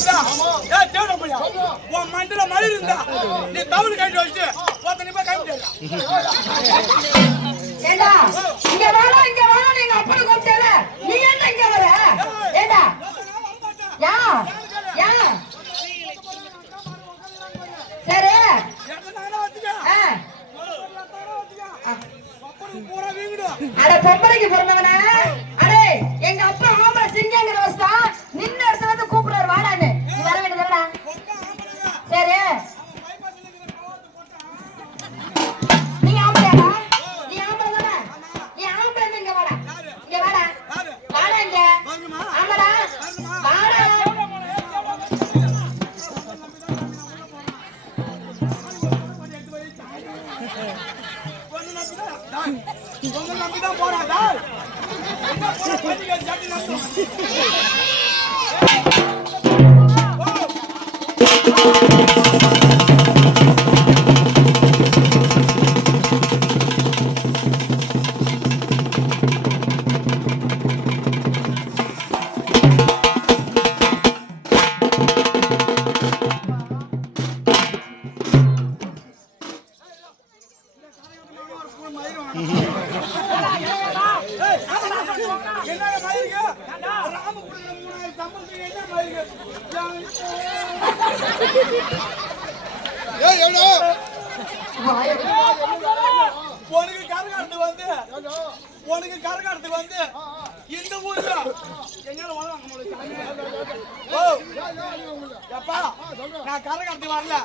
இருந்தா ஏய் தேவட பையா. உன் மண்டல மயிர் இருந்தா நீ தவுள் கட்டி வச்சு ஒருத்த நீ போய் கட்டி ஏண்டா இங்க வேணா இங்க வேணா நீங்க அப்படி கூப்பிட்டல. நீ என்ன இங்க வர? ஏண்டா? யா யா. சரி. ஆ, பூரா வீங்கிடும் அட பொம்பளைக்கு பிறந்தவன. ஒண்ணு நம்பிதான் டேய், ஒண்ணு உனக்கு கரகாட்டத்துக்கு வந்து உனக்கு கரகாட்டத்துக்கு வந்து இந்த ஊர்ல என்னால உழ வாங்க முடியல ஓ எப்பா நான் கரகாட்டத்துக்கு வரல.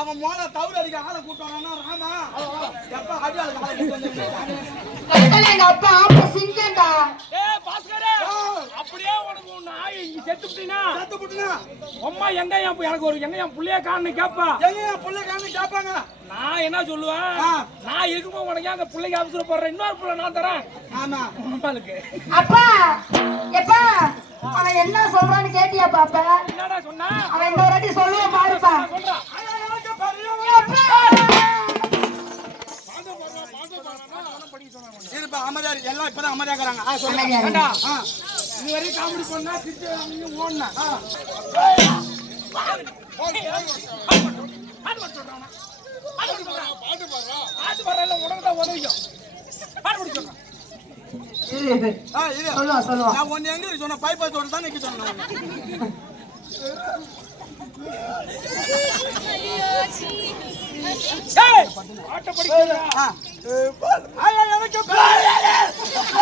அவன் மோன தவிர அடிக்க ஆளை கூட்டு வரானா ராமா எப்பா அடியாளு ஆளை கூட்டு வந்து கட்டல எங்க அப்பா சிங்கம்டா. ஏய் பாஸ்கரே அப்படியே உனக்கு ஆயி இங்க செத்துட்டீனா சத்து புட்டுனா அம்மா எங்க என் எனக்கு ஒரு எங்க என் புள்ளைய காணு கேப்பா? எங்க என் பிள்ளை காணு கேட்பாங்க நான் என்ன சொல்லுவேன். நான் இருக்கும்போது உனக்கு அந்த பிள்ளைக்கு அவசரம் போடுறேன் இன்னொரு பிள்ளை நான் தரேன். ஆமா. அம்மாளுக்கு. அப்பா எப்பா அவன் என்ன சொல்றான்னு கேட்டியா பாப்பா? என்னடா சொன்னா? அவன் இந்த ஒரு வாட்டி சொல்லுவான் பாருப்பா! இருப்பா அமைதியா. எல்லாம் இப்பதான் அமைதியா இருக்கிறாங்க. ஆ, சொல்லுங்க. இது வரைக்கும் காமெடி பண்ணா திட்டு வாங்கி ஓடுனா. பாட்டு பாடுறா பாட்டு படி சொல்றான். இரு, இரு. ஆ, இரு. சொல்லுவான் சொல்லுவான் நான் ஒன்னு எங்க சொன்ன பைப் தோடு தான் நிக்க சொன்னேன் ஏய்! பாட்டை படிக்கிறா ஆ. ஐயா, எனக்கு பெரிய-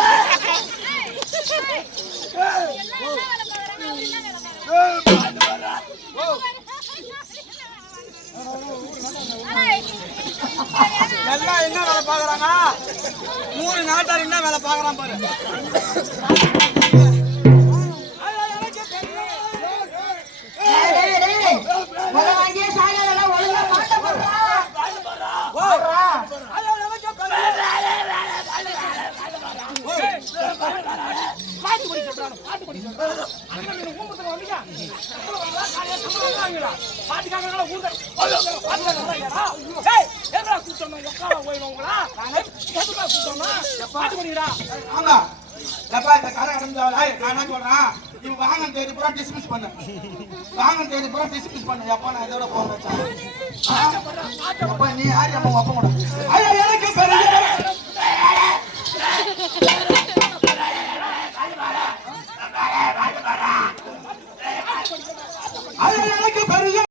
எல்லாம் என்ன வேலை பாக்குறாங்க மூணு நாட்டார் என்ன வேலை பாக்குறான் பாரு ஐயா, எனக்கு பெரிய- டேய், டேய், டேய். முத வாங்கிய சாயங்காலம் ஒழுங்கா பாட்டை போடுறா. போடுறா. ஐயா, எனக்கு பெரிய- பாட்டு படி சொல்றான் பாட்டு படி சொல்றான் அண்ணன் நீங்க ஊம்பத்துல வந்தீங்க சம்பளம் வாங்கலாம் காலையில சம்பளம் வாங்கலாம் பாட்டுக்காக ஊர்ல பாட்டுக்காக ஏய் எங்கடா கூட்டணும் உட்கார போயிடும் உங்களா எதுக்கா கூட்டணும் பாட்டு படிக்கிறா ஆமா எப்பா இந்த கடை அடைஞ்சால நான் என்ன சொல்றேன்? இவன் வாங்க தேதி பூரா டிஸ்மிஸ் பண்ணு. வாங்க தேதி பூரா டிஸ்மிஸ் பண்ணு. எப்பா நான் இதோட போக வச்சேன். அப்பா நீ யார்? அப்பா உங்க கூட. ஐயா எனக்கு பெரிய